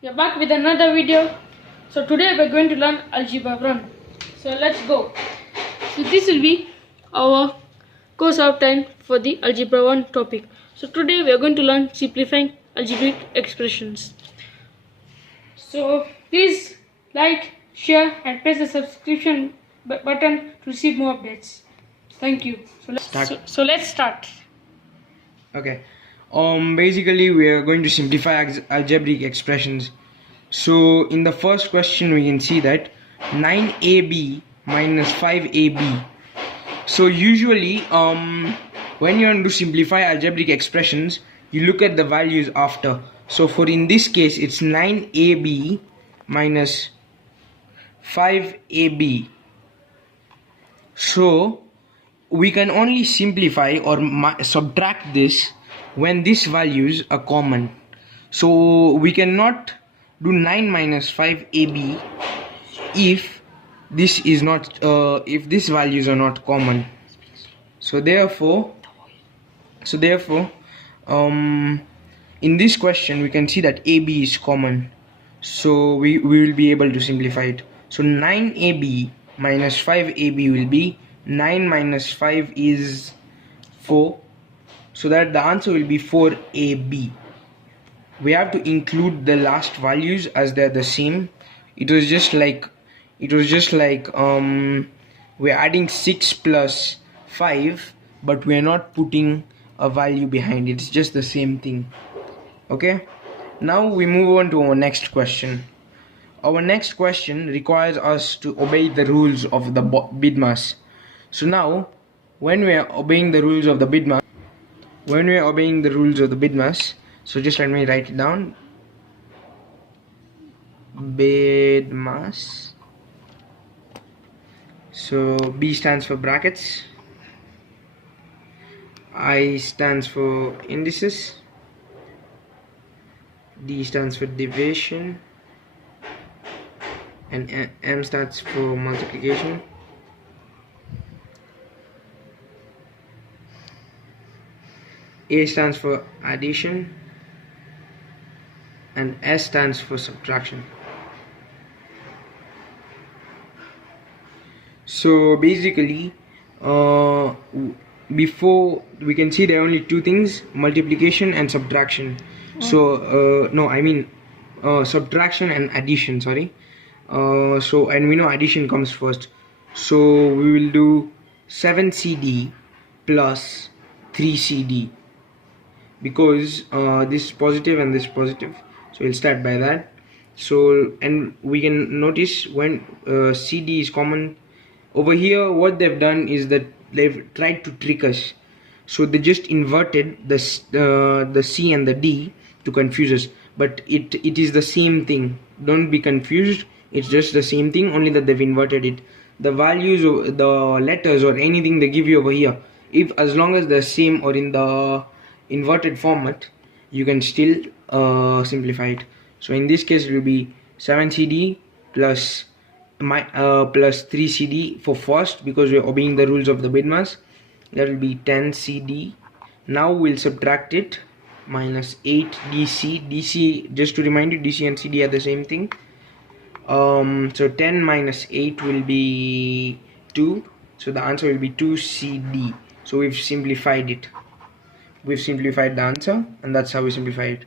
We are back with another video. So today we are going to learn algebra 1. So let's go. So this will be our course outline for the algebra 1 topic. So today we are going to learn simplifying algebraic expressions. So please like, share and press the subscription button to receive more updates. Thank you. So let's start. Okay. Basically we are going to simplify algebraic expressions. So in the first question we can see that 9ab minus 5ab. So usually when you want to simplify algebraic expressions, you look at the values after. So for in this case it's 9ab minus 5ab. So we can only simplify or subtract this when these values are common. So we cannot do 9 minus 5ab if this is not if these values are not common. So therefore in this question we can see that ab is common, so we will be able to simplify it. So 9ab minus 5ab will be 9 minus 5 is 4, so that the answer will be 4ab. We have to include the last values as they're the same. It was just like we're adding 6 plus 5, but we're not putting a value behind it. It's just the same thing. Okay, now we move on to our next question. Our next question requires us to obey the rules of the BIDMAS. So now when we are obeying the rules of the BIDMAS, so just let me write it down. BIDMAS. So B stands for brackets, I stands for indices, D stands for division, and M stands for multiplication. A stands for addition, and S stands for subtraction. So basically before we can see there are only two things, multiplication and subtraction. So subtraction and addition, sorry. So and we know addition comes first, so we will do 7cd plus 3cd, because this is positive and this is positive, so we'll start by that. So and we can notice when cd is common over here, what they've done is that they've tried to trick us. So they just inverted the c and the d to confuse us, but it is the same thing. Don't be confused, it's just the same thing, only that they've inverted it. The values or the letters or anything they give you over here, if as long as they're same or in the inverted format, you can still simplify it. So in this case it will be 7cd plus 3cd for first, because we're obeying the rules of the BIDMAS. That will be 10cd. Now we'll subtract it, minus 8dc. Just to remind you, dc and cd are the same thing. So 10 minus 8 will be 2, so the answer will be 2cd. So we've simplified it. We've simplified the answer, and that's how we simplify it.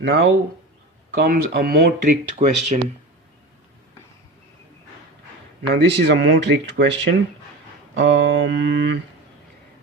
Now comes a more tricked question. Now this is a more tricked question.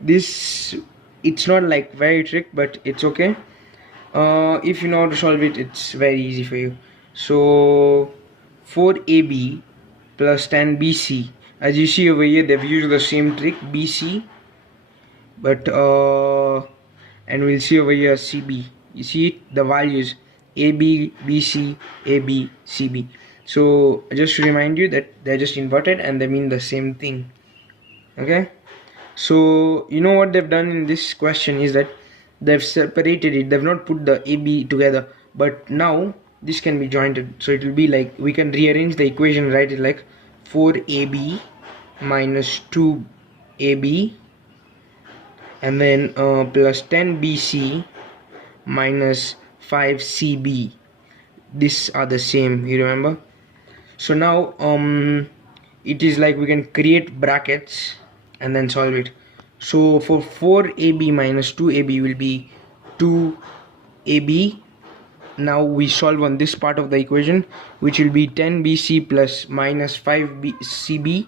This, it's not like very tricked, but it's okay. If you know how to solve it, it's very easy for you. So 4ab plus 10bc, as you see over here, they've used the same trick, bc, but and we'll see over here cb. You see it, the values ab, bc, ab, cb. So just to remind you that they're just inverted and they mean the same thing. Okay, so you know what they've done in this question is that they've separated it. They've not put the ab together, but now this can be joined. So it will be like, we can rearrange the equation, write it like 4ab minus 2ab, and then plus 10bc minus 5cb. these are the same, you remember. So now it is like we can create brackets and then solve it. So for 4ab minus 2ab will be 2ab. Now we solve on this part of the equation, which will be 10bc plus minus 5cb,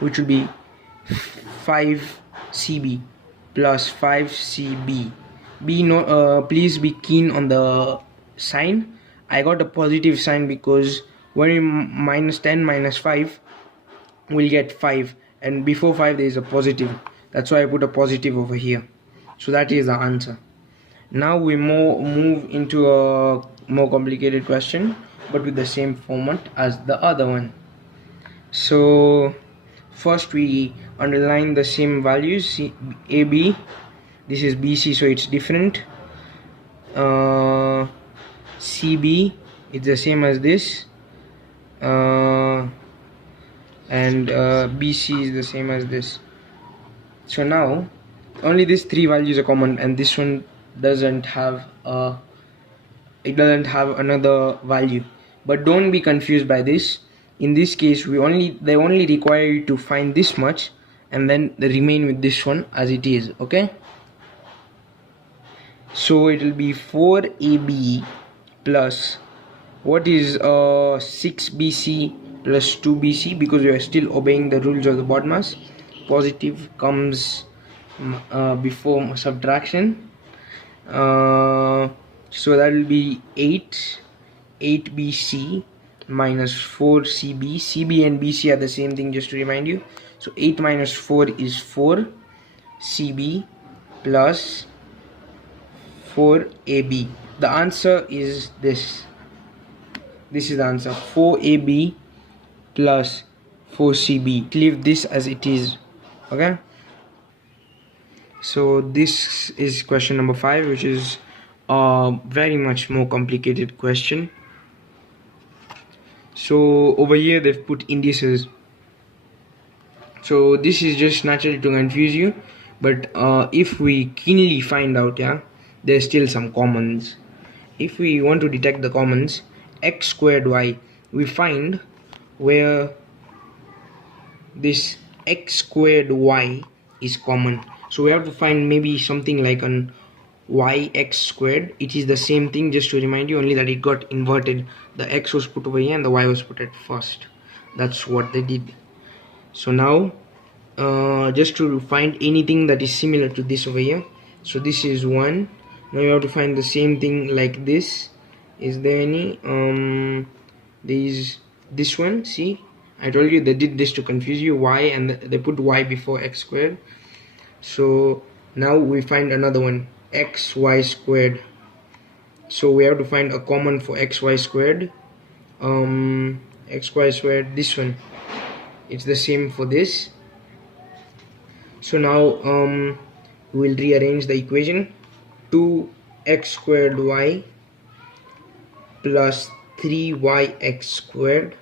which will be 5cb plus 5cb. Please be keen on the sign. I got a positive sign because when we minus 10 minus 5 we'll get 5, and before 5 there is a positive. That's why I put a positive over here. So that is the answer. Now we move into a more complicated question, but with the same format as the other one. So first we underline the same values. AB, this is BC, so it's different. CB, it's the same as this. And BC is the same as this. So now only these three values are common, and this one doesn't have another value. But don't be confused by this. In this case they only require you to find this much and then they remain with this one as it is. Okay, so it will be 4ab plus, what is 6bc plus 2bc, because we are still obeying the rules of the BODMAS. Positive comes before subtraction. So that will be 8bc minus 4cb. CB and BC are the same thing, just to remind you. So 8 minus 4 is 4 CB plus 4AB. The answer is this. This is the answer, 4AB plus 4CB. Leave this as it is. Okay, so this is question number 5, which is a very much more complicated question. So over here they've put indices. So this is just naturally to confuse you, but if we keenly find out, there's still some commons. If we want to detect the commons, x squared y, we find where this x squared y is common. So we have to find maybe something like an yx squared. It is the same thing, just to remind you, only that it got inverted. The x was put over here and the y was put at first. That's what they did. So now just to find anything that is similar to this over here, so this is 1. Now you have to find the same thing like this. Is there any this one? See, I told you they did this to confuse you, y, and they put y before x squared. So now we find another one, xy squared. So we have to find a common for xy squared. Xy squared, this one, it's the same for this. So now we'll rearrange the equation. 2x squared y plus 3yx squared.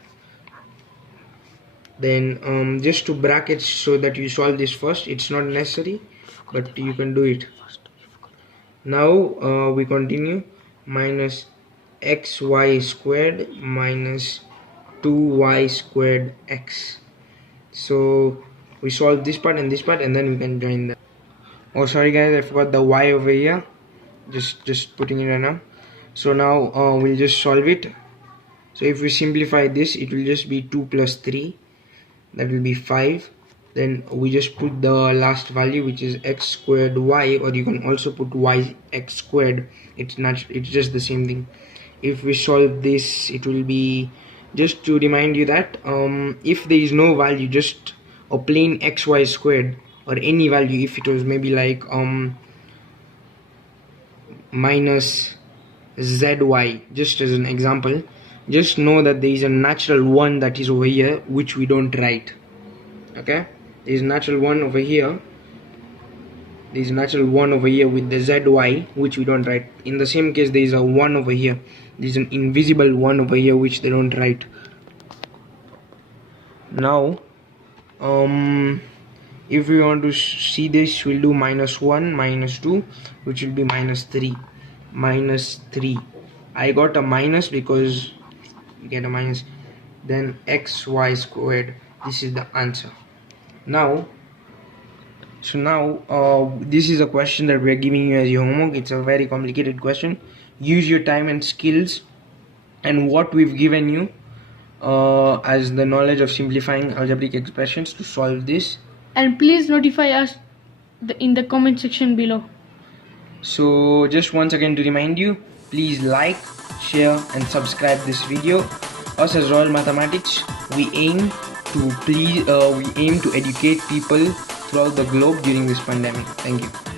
Then just to bracket so that you solve this first. It's not necessary, but you can do it. Now we continue. Minus xy squared minus 2y squared x. So we solve this part and this part, and then we can join them. Oh, sorry guys, I forgot the y over here. Just putting it right now. So now we'll just solve it. So if we simplify this, it will just be 2 plus 3, that will be 5. Then we just put the last value, which is x squared y, or you can also put y x squared. It's just the same thing. If we solve this, it will be, just to remind you that if there is no value, just a plain xy squared or any value, if it was maybe like minus zy, just as an example, just know that there is a natural 1 that is over here, which we don't write. Okay, there is natural 1 over here. There is natural 1 over here with the zy, which we don't write. In the same case, there is a 1 over here. There is an invisible 1 over here, which they don't write. Now if we want to see this, we'll do minus 1 minus 2, which will be minus 3. Minus 3 I got a minus because you get a minus. Then xy squared. This is the answer. Now, this is a question that we're giving you as your homework. It's a very complicated question. Use your time and skills and what we've given you as the knowledge of simplifying algebraic expressions to solve this. And please notify us in the comment section below. So just once again to remind you, please like, share and subscribe this video. Us as Royal Mathematics, we aim to educate people throughout the globe during this pandemic. Thank you.